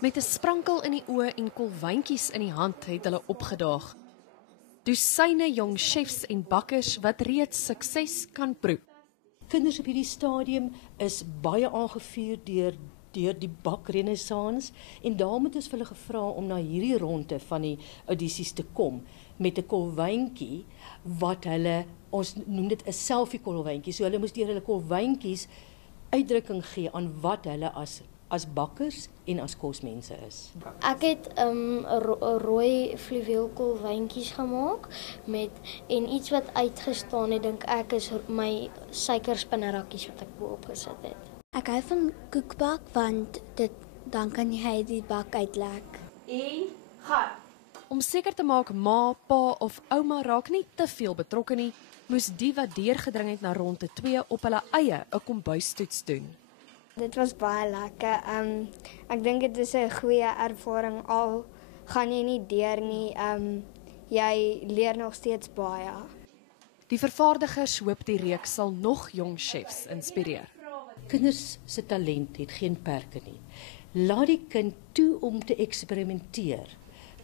Met 'n sprankel in die oë en kolwyntjies in die hand het hulle opgedaag. Dosyne jong chefs en bakkers wat reeds sukses kan proe. Kinders op hierdie stadium is baie aangevuur deur die bakrenessans en daarom het ons vir hulle gevra om na hierdie ronde van die audisies te kom met 'n kolwyntjie wat hulle, ons noem dit 'n selfie kolwyntjie, so hulle moes deur hulle kolwyntjies uitdrukking gee aan wat hulle as bakkers en as kosmense is. Ek het rooi fluweelkolwyntjies gemaak en iets wat uitgestaan het, dink ek is my suikerspinnerakkies wat ek bo-op gesit het. Ek hou van koekbak want dan kan jy die bak uitlek. En gaan. Om seker te maak ma, pa of ouma raak nie te veel betrokke nie, moes die wat deurgedring het na ronde 2 op hulle eie 'n kombuistoets doen. Dit was baie lekker. Ek dink dit is 'n goeie ervaring al gaan jy nie deur nie. Jy leer nog steeds baie. Die vervaardigers hoop die reeks sal nog jong chefs inspireer. Kinders se talent het geen perke nie. Laat die kind toe om te eksperimenteer.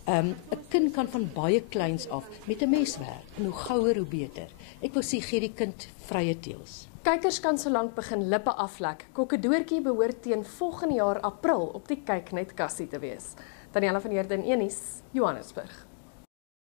'n Kind kan van baie kleins af met 'n mes werk. En hoe gouer hoe beter. Ek wil sê gee die kind vrye teels. Kykers kan solank begin lippe aflek. Kokkedoortjie behoort teen volgende jaar April op die kyknetkassie te wees. Daniella van Heerden, Enies, Johannesburg.